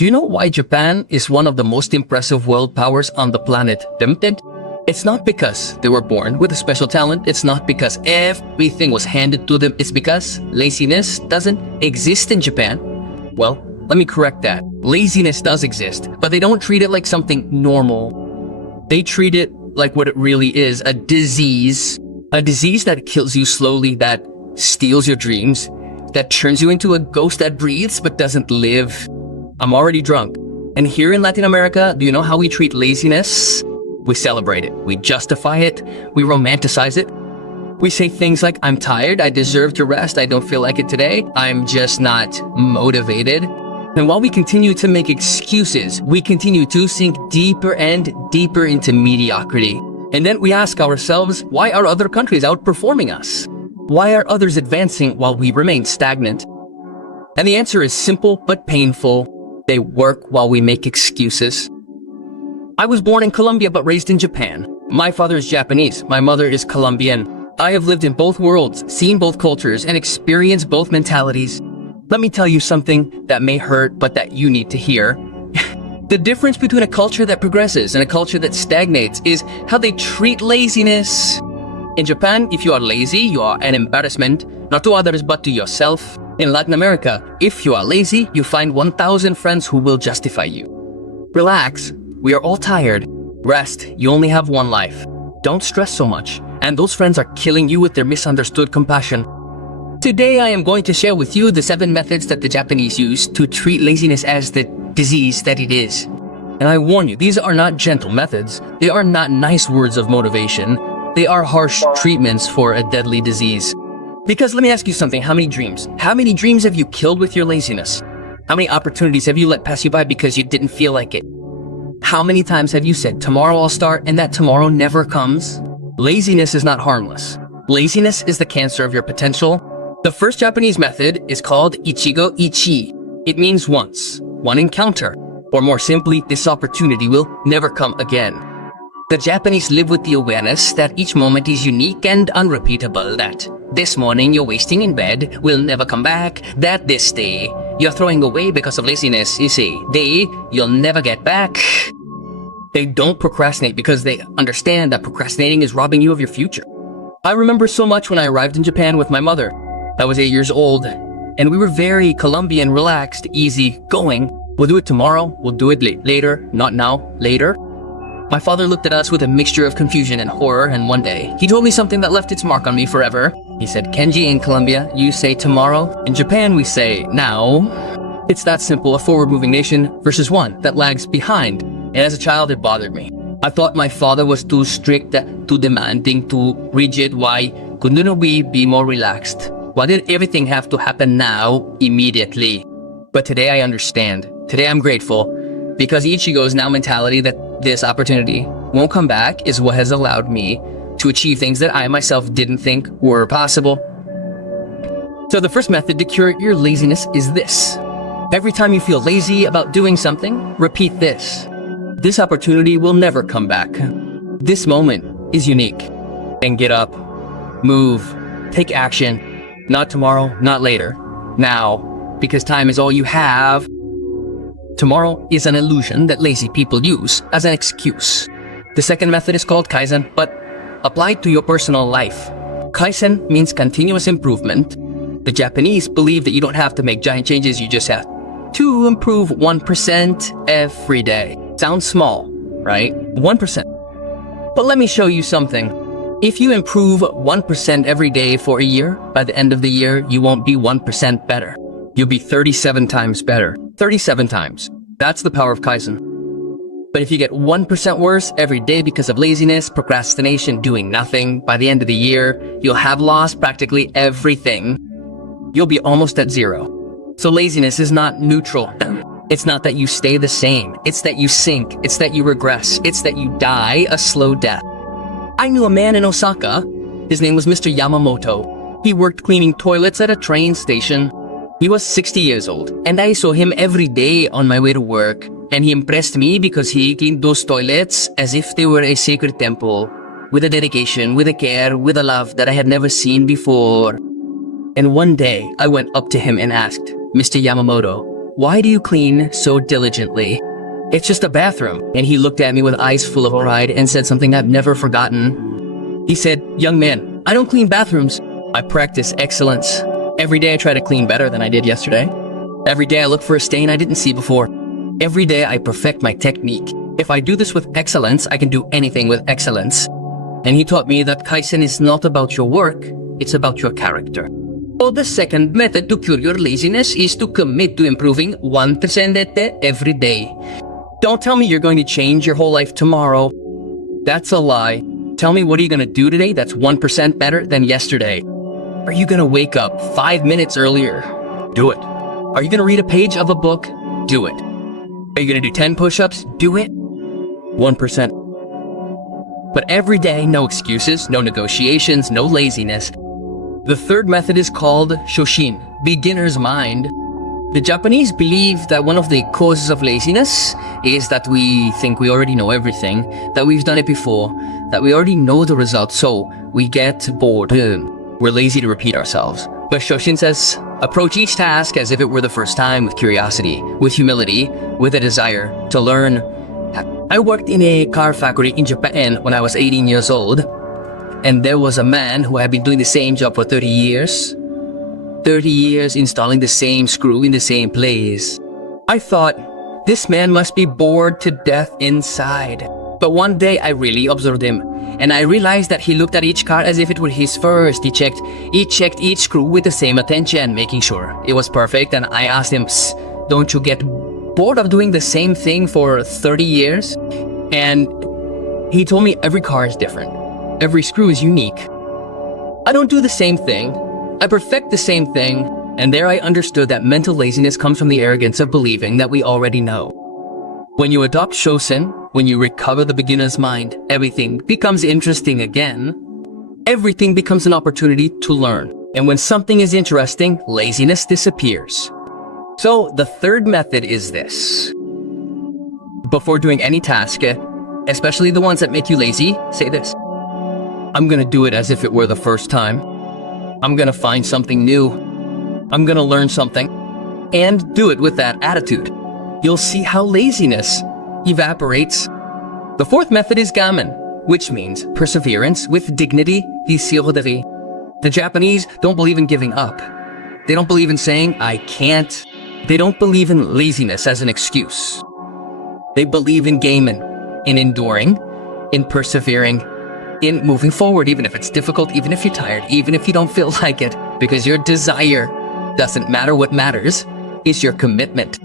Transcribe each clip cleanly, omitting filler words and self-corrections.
Do you know why Japan is one of the most impressive world powers on the planet? It's not because they were born with a special talent. It's not because everything was handed to them. It's because laziness doesn't exist in Japan. Well, let me correct that. Laziness does exist, but they don't treat it like something normal. They treat it like what it really is, a disease. A disease that kills you slowly, that steals your dreams, that turns you into a ghost that breathes but doesn't live. I'm already drunk. And here in Latin America, do you know how we treat laziness? We celebrate it. We justify it. We romanticize it. We say things like, I'm tired, I deserve to rest, I don't feel like it today, I'm just not motivated. And while we continue to make excuses, we continue to sink deeper and deeper into mediocrity. And then we ask ourselves, why are other countries outperforming us? Why are others advancing while we remain stagnant? And the answer is simple but painful. They work while we make excuses. I was born in Colombia but raised in Japan. My father is Japanese, my mother is Colombian. I have lived in both worlds, seen both cultures, and experienced both mentalities. Let me tell you something that may hurt but that you need to hear. The difference between a culture that progresses and a culture that stagnates is how they treat laziness. In Japan, if you are lazy, you are an embarrassment, not to others but to yourself. In Latin America, if you are lazy, you find 1,000 friends who will justify you. Relax, we are all tired. Rest, you only have one life. Don't stress so much, and those friends are killing you with their misunderstood compassion. Today I am going to share with you the 7 methods that the Japanese use to treat laziness as the disease that it is. And I warn you, these are not gentle methods. They are not nice words of motivation. They are harsh treatments for a deadly disease. Because let me ask you something, how many dreams? How many dreams have you killed with your laziness? How many opportunities have you let pass you by because you didn't feel like it? How many times have you said, tomorrow I'll start, and that tomorrow never comes? Laziness is not harmless. Laziness is the cancer of your potential. The first Japanese method is called Ichigo Ichi. It means once, one encounter, or more simply, this opportunity will never come again. The Japanese live with the awareness that each moment is unique and unrepeatable, that this morning you're wasting in bed will never come back, that this day you're throwing away because of laziness is a day you'll never get back. They don't procrastinate because they understand that procrastinating is robbing you of your future. I remember so much when I arrived in Japan with my mother. I was 8 years old, and we were very Colombian, relaxed, easy going. We'll do it tomorrow, we'll do it later, not now, later. My father looked at us with a mixture of confusion and horror, and one day, he told me something that left its mark on me forever. He said, Kenji, in Colombia, you say tomorrow. In Japan, we say now. It's that simple, a forward-moving nation versus one that lags behind. And as a child, it bothered me. I thought my father was too strict, too demanding, too rigid. Why couldn't we be more relaxed? Why did everything have to happen now, immediately? But today I understand. Today I'm grateful. Because Ichigo's now mentality that this opportunity won't come back is what has allowed me to achieve things that I myself didn't think were possible. So the first method to cure your laziness is this. Every time you feel lazy about doing something, repeat this. This opportunity will never come back. This moment is unique. And get up, move, take action. Not tomorrow, not later. Now, because time is all you have. Tomorrow is an illusion that lazy people use as an excuse. The second method is called Kaizen, but applied to your personal life. Kaizen means continuous improvement. The Japanese believe that you don't have to make giant changes, you just have to improve 1% every day. Sounds small, right? 1%. But let me show you something. If you improve 1% every day for a year, by the end of the year, you won't be 1% better. You'll be 37 times better. 37 times. That's the power of Kaizen. But if you get 1% worse every day because of laziness, procrastination, doing nothing, by the end of the year, you'll have lost practically everything. You'll be almost at zero. So laziness is not neutral. It's not that you stay the same. It's that you sink. It's that you regress. It's that you die a slow death. I knew a man in Osaka. His name was Mr. Yamamoto. He worked cleaning toilets at a train station. He was 60 years old, and I saw him every day on my way to work. And he impressed me because he cleaned those toilets as if they were a sacred temple, with a dedication, with a care, with a love that I had never seen before. And one day, I went up to him and asked, Mr. Yamamoto, "Why do you clean so diligently?" "It's just a bathroom." And he looked at me with eyes full of pride and said something I've never forgotten. He said, "Young man, I don't clean bathrooms. I practice excellence. Every day I try to clean better than I did yesterday. Every day I look for a stain I didn't see before. Every day I perfect my technique. If I do this with excellence, I can do anything with excellence." And he taught me that Kaizen is not about your work, it's about your character. So the second method to cure your laziness is to commit to improving 1% every day. Don't tell me you're going to change your whole life tomorrow. That's a lie. Tell me, what are you going to do today that's 1% better than yesterday? Are you going to wake up 5 minutes earlier? Do it. Are you going to read a page of a book? Do it. Are you going to do 10 push-ups? Do it. 1%. But every day, no excuses, no negotiations, no laziness. The third method is called Shoshin, beginner's mind. The Japanese believe that one of the causes of laziness is that we think we already know everything, that we've done it before, that we already know the results, so we get bored. We're lazy to repeat ourselves. But Shoshin says, approach each task as if it were the first time, with curiosity, with humility, with a desire to learn. I worked in a car factory in Japan when I was 18 years old, and there was a man who had been doing the same job for 30 years. 30 years installing the same screw in the same place. I thought, this man must be bored to death inside. But one day I really observed him, and I realized that he looked at each car as if it were his first. He checked each screw with the same attention, making sure it was perfect. And I asked him, don't you get bored of doing the same thing for 30 years? And he told me every car is different. Every screw is unique. I don't do the same thing. I perfect the same thing. And there I understood that mental laziness comes from the arrogance of believing that we already know. When you adopt Shosen, when you recover the beginner's mind, everything becomes interesting again. Everything becomes an opportunity to learn. And when something is interesting, laziness disappears. So the third method is this. Before doing any task, especially the ones that make you lazy, say this. I'm gonna do it as if it were the first time. I'm gonna find something new. I'm gonna learn something. And do it with that attitude. You'll see how laziness evaporates. The fourth method is gamen, which means perseverance with dignity, discipline. The Japanese don't believe in giving up. They don't believe in saying, I can't. They don't believe in laziness as an excuse. They believe in gamen, in enduring, in persevering, in moving forward, even if it's difficult, even if you're tired, even if you don't feel like it, because your desire doesn't matter. What matters is your commitment.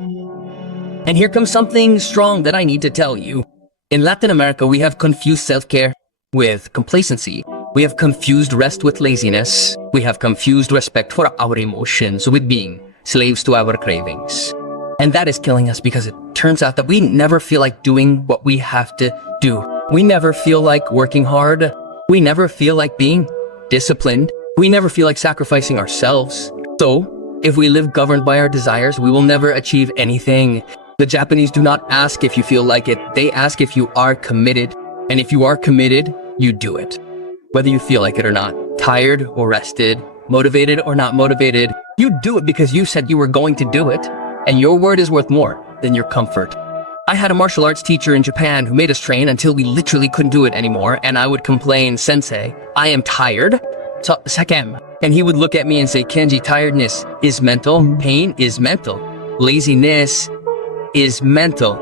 And here comes something strong that I need to tell you. In Latin America, we have confused self-care with complacency. We have confused rest with laziness. We have confused respect for our emotions with being slaves to our cravings. And that is killing us, because it turns out that we never feel like doing what we have to do. We never feel like working hard. We never feel like being disciplined. We never feel like sacrificing ourselves. So, if we live governed by our desires, we will never achieve anything. The Japanese do not ask if you feel like it. They ask if you are committed. And if you are committed, you do it. Whether you feel like it or not, tired or rested, motivated or not motivated, you do it because you said you were going to do it. And your word is worth more than your comfort. I had a martial arts teacher in Japan who made us train until we literally couldn't do it anymore. And I would complain, Sensei, I am tired. Sakem. And he would look at me and say, Kenji, tiredness is mental. Pain is mental. Laziness is mental.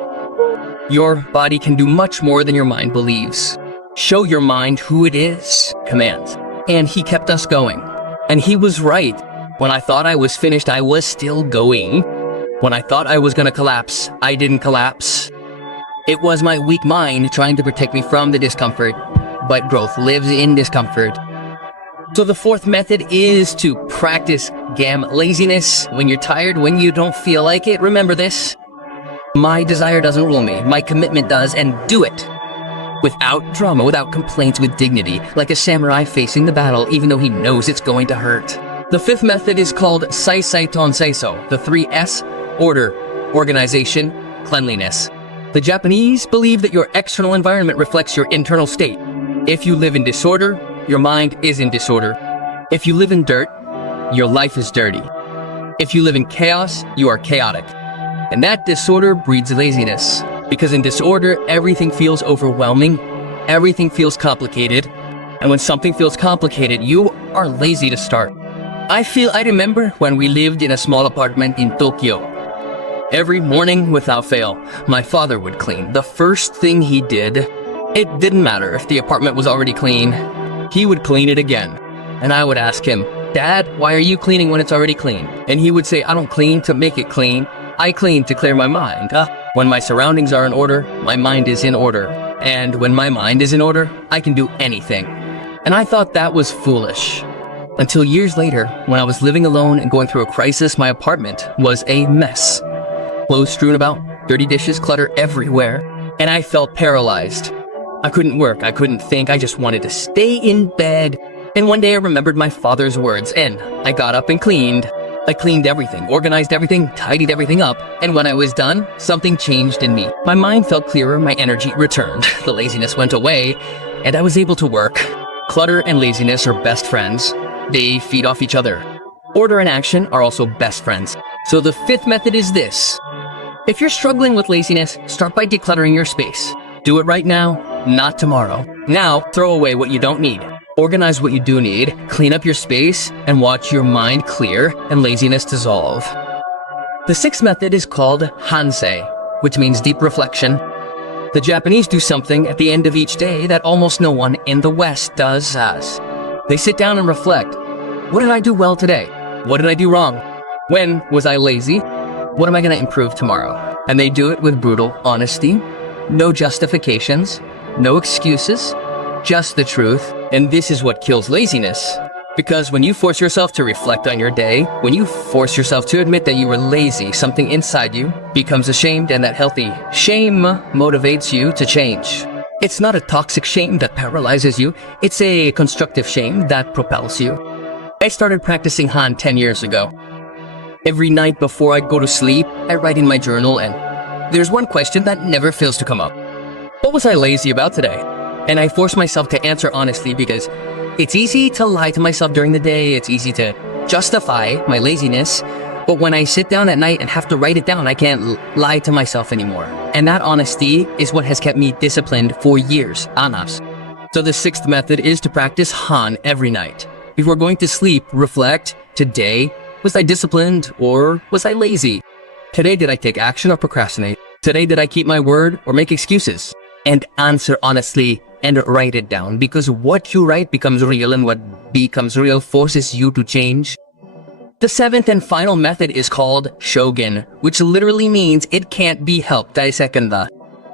Your body can do much more than your mind believes. Show your mind who it is. Commands. And he kept us going. And he was right. When I thought I was finished, I was still going. When I thought I was gonna collapse, I didn't collapse. It was my weak mind trying to protect me from the discomfort. But growth lives in discomfort. So the fourth method is to practice laziness. When you're tired, when you don't feel like it, remember this. My desire doesn't rule me. My commitment does, and do it. Without drama, without complaints, with dignity. Like a samurai facing the battle, even though he knows it's going to hurt. The fifth method is called Saisaiton Seiso. The 3 S: order, organization, cleanliness. The Japanese believe that your external environment reflects your internal state. If you live in disorder, your mind is in disorder. If you live in dirt, your life is dirty. If you live in chaos, you are chaotic. And that disorder breeds laziness. Because in disorder, everything feels overwhelming, everything feels complicated, and when something feels complicated, you are lazy to start. I remember when we lived in a small apartment in Tokyo. Every morning, without fail, my father would clean. The first thing he did, it didn't matter if the apartment was already clean, he would clean it again. And I would ask him, "Dad, why are you cleaning when it's already clean?" And he would say, "I don't clean to make it clean. I clean to clear my mind. When my surroundings are in order, my mind is in order. And when my mind is in order, I can do anything." And I thought that was foolish. Until years later, when I was living alone and going through a crisis, my apartment was a mess. Clothes strewn about, dirty dishes, clutter everywhere, and I felt paralyzed. I couldn't work, I couldn't think, I just wanted to stay in bed. And one day I remembered my father's words, and I got up and cleaned. I cleaned everything, organized everything, tidied everything up, and when I was done, something changed in me. My mind felt clearer, my energy returned, the laziness went away, and I was able to work. Clutter and laziness are best friends. They feed off each other. Order and action are also best friends. So the fifth method is this. If you're struggling with laziness, start by decluttering your space. Do it right now, not tomorrow. Now, throw away what you don't need. Organize what you do need, clean up your space, and watch your mind clear and laziness dissolve. The sixth method is called hansei, which means deep reflection. The Japanese do something at the end of each day that almost no one in the West does. They sit down and reflect. What did I do well today? What did I do wrong? When was I lazy? What am I going to improve tomorrow? And they do it with brutal honesty, no justifications, no excuses, just the truth. And this is what kills laziness. Because when you force yourself to reflect on your day, when you force yourself to admit that you were lazy, something inside you becomes ashamed, and that healthy shame motivates you to change. It's not a toxic shame that paralyzes you, it's a constructive shame that propels you. I started practicing Han 10 years ago. Every night before I go to sleep, I write in my journal, and there's one question that never fails to come up. What was I lazy about today? And I force myself to answer honestly, because it's easy to lie to myself during the day, it's easy to justify my laziness, but when I sit down at night and have to write it down, I can't lie to myself anymore. And that honesty is what has kept me disciplined for years, anas. So the sixth method is to practice Han every night. Before going to sleep, reflect, today, was I disciplined or was I lazy? Today, did I take action or procrastinate? Today, did I keep my word or make excuses? And answer honestly and write it down, because what you write becomes real, and what becomes real forces you to change. The seventh and final method is called shogun, which literally means it can't be helped. Daisekanda.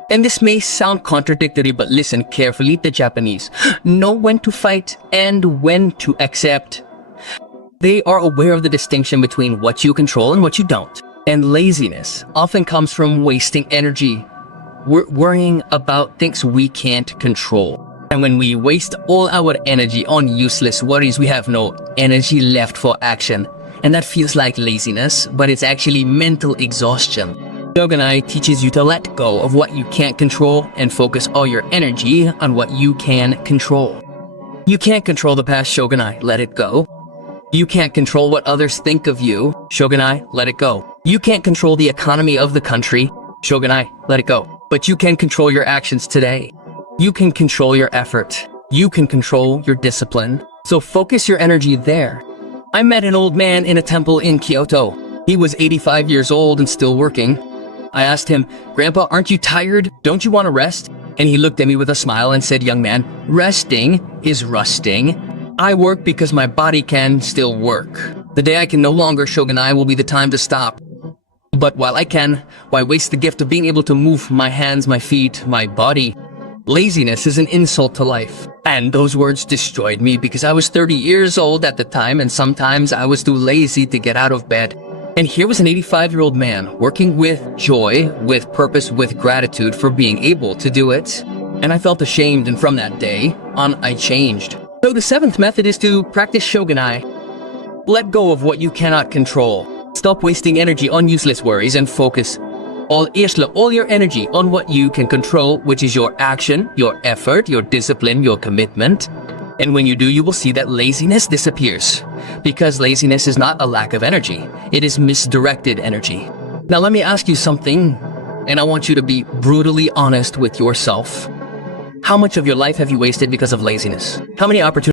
And this may sound contradictory, but listen carefully. The Japanese know when to fight and when to accept. They are aware of the distinction between what you control and what you don't. And laziness often comes from wasting energy. We're worrying about things we can't control. And when we waste all our energy on useless worries, we have no energy left for action. And that feels like laziness, but it's actually mental exhaustion. Shogunai teaches you to let go of what you can't control and focus all your energy on what you can control. You can't control the past, Shogunai, let it go. You can't control what others think of you, Shogunai, let it go. You can't control the economy of the country, Shogunai, let it go. But you can control your actions today. You can control your effort. You can control your discipline. So focus your energy there. I met an old man in a temple in Kyoto. He was 85 years old and still working. I asked him, "Grandpa, aren't you tired? Don't you want to rest?" And he looked at me with a smile and said, "Young man, resting is rusting. I work because my body can still work. The day I can no longer, Shogunai, will be the time to stop. But while I can, why waste the gift of being able to move my hands, my feet, my body? Laziness is an insult to life." And those words destroyed me, because I was 30 years old at the time, and sometimes I was too lazy to get out of bed. And here was an 85-year-old man working with joy, with purpose, with gratitude for being able to do it. And I felt ashamed, and from that day on, I changed. So the seventh method is to practice shogunai. Let go of what you cannot control. Stop wasting energy on useless worries and focus all your energy on what you can control, which is your action, your effort, your discipline, your commitment. And when you do, you will see that laziness disappears. Because laziness is not a lack of energy. It is misdirected energy. Now let me ask you something, and I want you to be brutally honest with yourself. How much of your life have you wasted because of laziness? How many opportunities